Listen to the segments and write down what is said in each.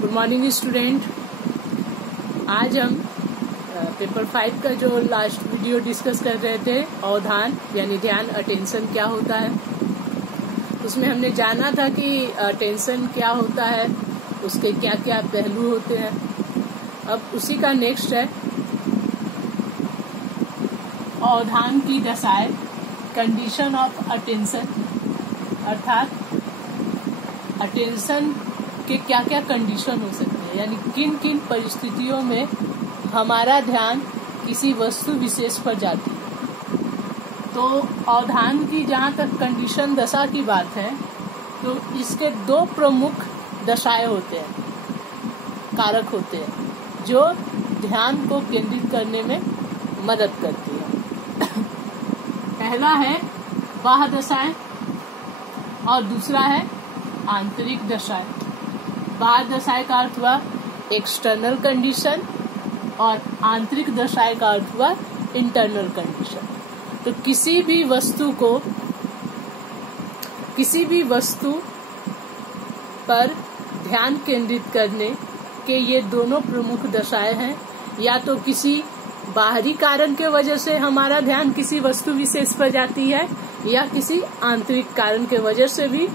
Good morning student. आज हम paper 5 का जो लास्ट वीडियो डिस्कस कर रहे थे, अवधान यानी ध्यान, अटेंशन क्या होता है, उसमें हमने जाना था कि अटेंशन क्या होता है, उसके क्या क्या पहलू होते हैं। अब उसी का नेक्स्ट है अवधान की दशाएं, कंडीशन ऑफ अटेंशन, अर्थात अटेंशन के क्या क्या कंडीशन हो सकते हैं, यानी किन किन परिस्थितियों में हमारा ध्यान किसी वस्तु विशेष पर जाती है। तो अवधान की जहाँ तक कंडीशन दशा की बात है, तो इसके दो प्रमुख दशाएं होते हैं, कारक होते हैं, जो ध्यान को केंद्रित करने में मदद करती है। पहला है बाह्य दशाएं और दूसरा है आंतरिक दशाएं। बाह्य दशाएं का अर्थ हुआ एक्सटर्नल कंडीशन और आंतरिक दशाएं का अर्थ हुआ इंटरनल कंडीशन। तो किसी भी वस्तु पर ध्यान केंद्रित करने के ये दोनों प्रमुख दशाएं हैं। या तो किसी बाहरी कारण के वजह से हमारा ध्यान किसी वस्तु विशेष पर जाती है, या किसी आंतरिक कारण के वजह से भी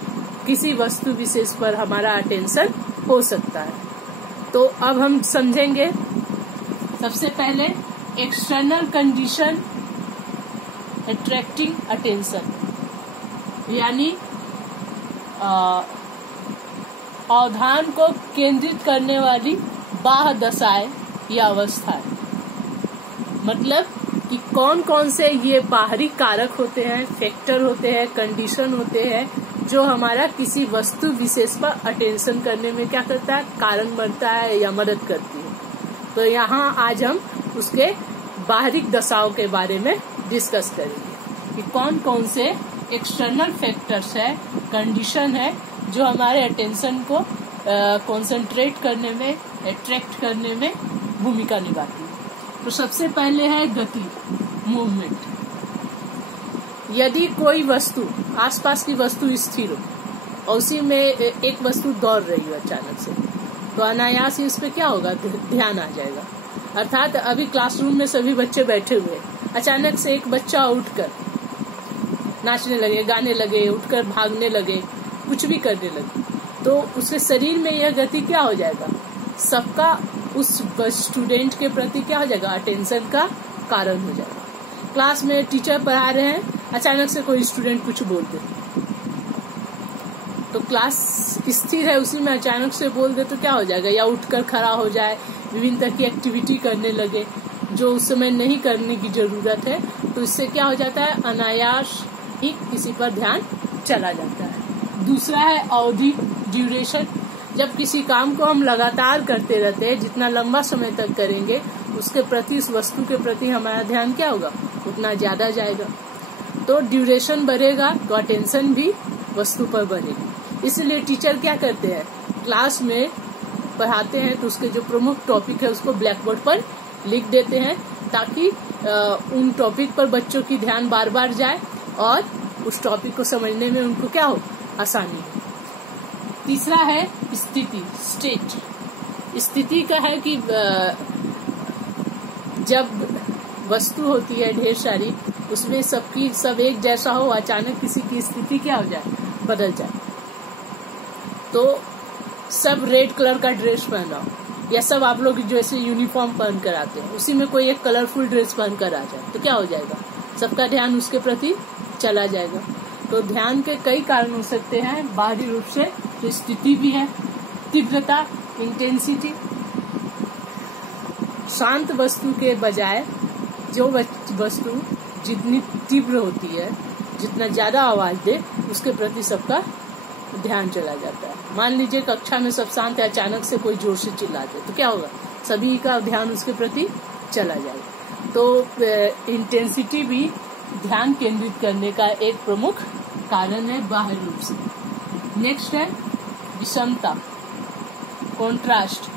किसी वस्तु विशेष पर हमारा अटेंशन हो सकता है। तो अब हम समझेंगे सबसे पहले एक्सटर्नल कंडीशन अट्रैक्टिंग अटेंशन, यानी अवधान को केंद्रित करने वाली बाह्य दशाएं या अवस्थाएं। मतलब कि कौन कौन से ये बाहरी कारक होते हैं, फैक्टर होते हैं, कंडीशन होते हैं, जो हमारा किसी वस्तु विशेष पर अटेंशन करने में क्या करता है, कारण बनता है या मदद करती है। तो यहाँ आज हम उसके बाहरी दशाओं के बारे में डिस्कस करेंगे कि कौन कौन से एक्सटर्नल फैक्टर्स है, कंडीशन है, जो हमारे अटेंशन को कंसंट्रेट करने में, अट्रैक्ट करने में भूमिका निभाती है। तो सबसे पहले है गति, मूवमेंट। यदि कोई वस्तु, आसपास की वस्तु स्थिर हो और उसी में एक वस्तु दौड़ रही हो अचानक से, तो अनायास ही इस पे क्या होगा, ध्यान आ जाएगा। अर्थात अभी क्लासरूम में सभी बच्चे बैठे हुए, अचानक से एक बच्चा उठकर नाचने लगे, गाने लगे, उठकर भागने लगे, कुछ भी करने लगे, तो उसके शरीर में यह गति क्या हो जाएगा, सबका उस स्टूडेंट के प्रति क्या हो जाएगा, अटेंशन का कारण हो जाएगा। क्लास में टीचर पढ़ा रहे हैं, अचानक से कोई स्टूडेंट कुछ बोल दे, तो क्लास स्थिर है, उसी में अचानक से बोल दे तो क्या हो जाएगा, या उठकर खड़ा हो जाए, विभिन्न तरह की एक्टिविटी करने लगे जो उस समय नहीं करने की जरूरत है। तो इससे क्या हो जाता है, अनायास ही किसी पर ध्यान चला जाता है। दूसरा है अवधि, ड्यूरेशन। जब किसी काम को हम लगातार करते रहते हैं, जितना लंबा समय तक करेंगे, उसके प्रति, उस वस्तु के प्रति हमारा ध्यान क्या होगा, उतना ज्यादा जाएगा। तो ड्यूरेशन बढ़ेगा तो अटेंशन भी वस्तु पर बढ़ेगी। इसलिए टीचर क्या करते हैं, क्लास में पढ़ाते हैं तो उसके जो प्रमुख टॉपिक है उसको ब्लैक बोर्ड पर लिख देते हैं, ताकि उन टॉपिक पर बच्चों की ध्यान बार बार जाए और उस टॉपिक को समझने में उनको क्या हो, आसानी हो। तीसरा है स्थिति, स्टेट। स्थिति का है कि जब वस्तु होती है ढेर सारी, उसमें सब एक जैसा हो, अचानक किसी की स्थिति क्या हो जाए, बदल जाए। तो सब रेड कलर का ड्रेस पहना हो, या सब आप लोग जैसे यूनिफॉर्म पहन कर आते हैं, उसी में कोई एक कलरफुल ड्रेस पहन कर आ जाए, तो क्या हो जाएगा, सबका ध्यान उसके प्रति चला जाएगा। तो ध्यान के कई कारण हो सकते हैं बाहरी रूप से। तो स्थिति भी है, तीव्रता, इंटेंसिटी। शांत वस्तु के बजाय जो वस्तु जितनी तीव्र होती है, जितना ज्यादा आवाज दे, उसके प्रति सबका ध्यान चला जाता है। मान लीजिए कक्षा में सब शांत है, अचानक से कोई जोर से चिल्ला दे, तो क्या होगा, सभी का ध्यान उसके प्रति चला जाएगा। तो इंटेंसिटी भी ध्यान केंद्रित करने का एक प्रमुख कारण है बाहरी रूप से। नेक्स्ट है विषमता, कॉन्ट्रास्ट।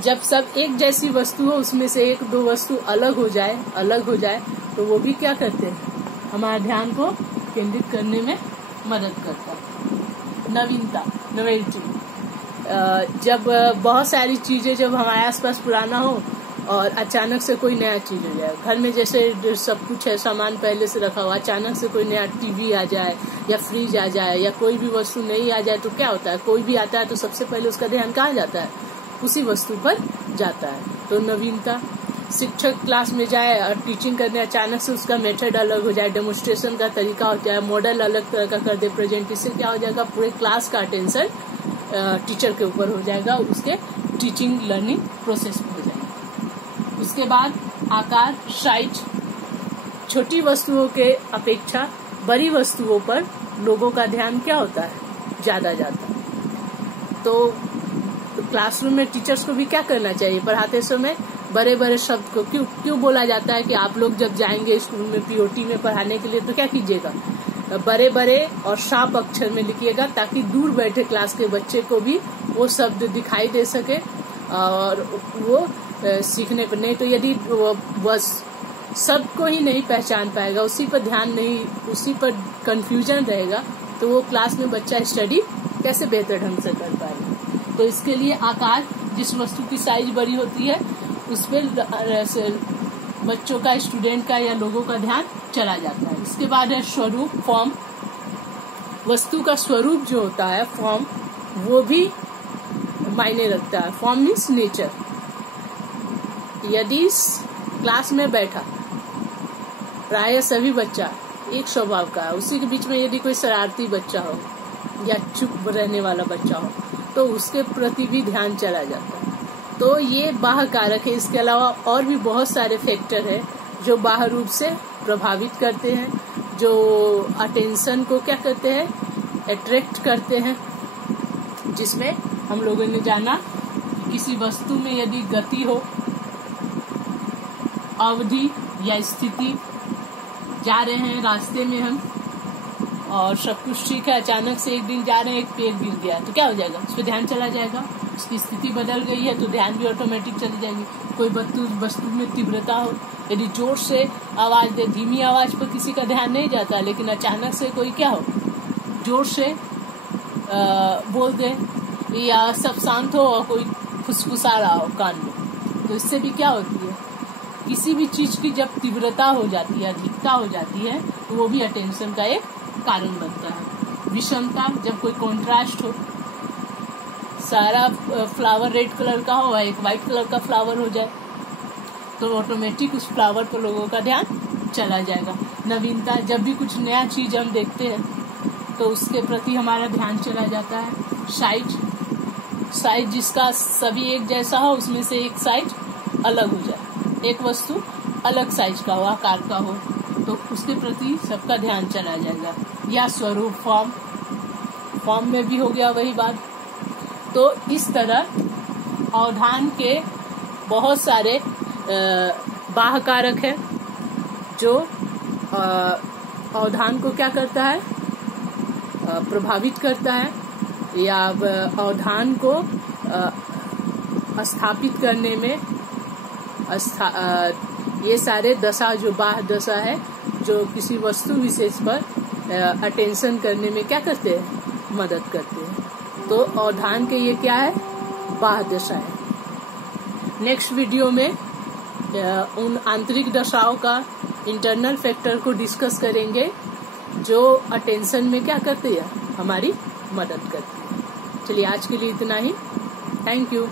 जब सब एक जैसी वस्तु हो, उसमें से एक दो वस्तु अलग हो जाए, तो वो भी क्या करते हैं, हमारे ध्यान को केंद्रित करने में मदद करता है। नवीनता, नोवेल्टी। जब बहुत सारी चीजें जब हमारे आसपास पुराना हो और अचानक से कोई नया चीज हो जाए, घर में जैसे सब कुछ है, सामान पहले से रखा हुआ, अचानक से कोई नया टीवी आ जाए या फ्रिज आ जाए या कोई भी वस्तु नई आ जाए, तो क्या होता है, कोई भी आता है तो सबसे पहले उसका ध्यान कहाँ जाता है, उसी वस्तु पर जाता है। तो नवीनता, शिक्षक क्लास में जाए और टीचिंग करने, अचानक से उसका मेथड अलग हो जाए, डेमोन्स्ट्रेशन का तरीका हो जाए, मॉडल अलग तरह का कर दे प्रेजेंट, इससे क्या हो जाएगा, पूरे क्लास का अटेंशन टीचर के ऊपर हो जाएगा, उसके टीचिंग लर्निंग प्रोसेस में हो जाएगा। उसके बाद आकार, साइज, छोटी वस्तुओं के अपेक्षा बड़ी वस्तुओं पर लोगों का ध्यान क्या होता है, ज्यादा जाता है। तो क्लासरूम में टीचर्स को भी क्या करना चाहिए, पढ़ाते समय बड़े बड़े शब्द को क्यों बोला जाता है कि आप लोग जब जाएंगे स्कूल में पीओटी में पढ़ाने के लिए तो क्या कीजिएगा, बड़े बड़े और शार्प अक्षर में लिखिएगा, ताकि दूर बैठे क्लास के बच्चे को भी वो शब्द दिखाई दे सके और वो सीखने पर, नहीं तो यदि बस सबको ही नहीं पहचान पाएगा, उसी पर ध्यान नहीं, उसी पर कंफ्यूजन रहेगा, तो वो क्लास में बच्चा स्टडी कैसे बेहतर ढंग से कर पाएगा। तो इसके लिए आकार, जिस वस्तु की साइज बड़ी होती है उस पर बच्चों का, स्टूडेंट का या लोगों का ध्यान चला जाता है। इसके बाद है स्वरूप, फॉर्म, वस्तु का स्वरूप जो होता है, फॉर्म, वो भी मायने रखता है। Form means nature. यदि क्लास में बैठा प्राय सभी बच्चा एक स्वभाव का है, उसी के बीच में यदि कोई शरारती बच्चा हो या चुप रहने वाला बच्चा हो तो उसके प्रति भी ध्यान चला जाता है। तो ये बाह्य कारक है। इसके अलावा और भी बहुत सारे फैक्टर है जो बाह्य रूप से प्रभावित करते हैं, जो अटेंशन को क्या करते हैं, अट्रैक्ट करते हैं, जिसमें हम लोगों ने जाना कि किसी वस्तु में यदि गति हो, अवधि या स्थिति, जा रहे हैं रास्ते में हम और सब कुछ ठीक है, अचानक से एक दिन जा रहे हैं एक पेड़ गिर गया तो क्या हो जाएगा, उस पर ध्यान चला जाएगा। उसकी स्थिति बदल गई है तो ध्यान भी ऑटोमेटिक चली जाएगी। कोई वस्तु में तीव्रता हो, यदि जोर से आवाज दे, धीमी आवाज पर किसी का ध्यान नहीं जाता, लेकिन अचानक से कोई क्या हो, जोर से बोल दे या सब शांत हो और कोई फुसफुसा रहा हो कान में, तो इससे भी क्या होती है, किसी भी चीज की जब तीव्रता हो जाती है, अधिकता हो जाती है, तो वो भी अटेंशन का एक कारण बनता है। विषमता, जब कोई कॉन्ट्रास्ट हो, सारा फ्लावर रेड कलर का हो, एक व्हाइट कलर का फ्लावर हो जाए तो ऑटोमेटिक उस फ्लावर पर लोगों का ध्यान चला जाएगा। नवीनता, जब भी कुछ नया चीज हम देखते हैं तो उसके प्रति हमारा ध्यान चला जाता है। साइज, जिसका सभी एक जैसा हो, उसमें से एक साइज अलग हो जाए, एक वस्तु अलग साइज का हो, आकार का हो, तो उसके प्रति सबका ध्यान चला जाएगा। या स्वरूप, फॉर्म में भी हो गया वही बात। तो इस तरह अवधान के बहुत सारे बाह्य कारक है जो अवधान को क्या करता है, प्रभावित करता है या अवधान को स्थापित करने में ये सारे दशा, जो बाह्य दशा है, जो किसी वस्तु विशेष पर अटेंशन करने में क्या करते हैं, मदद करते हैं। तो अवधान के ये क्या है, बाह्य दशा है। नेक्स्ट वीडियो में उन आंतरिक दशाओं का, इंटरनल फैक्टर को डिस्कस करेंगे जो अटेंशन में क्या करते हैं, हमारी मदद करते हैं। चलिए आज के लिए इतना ही। Thank you.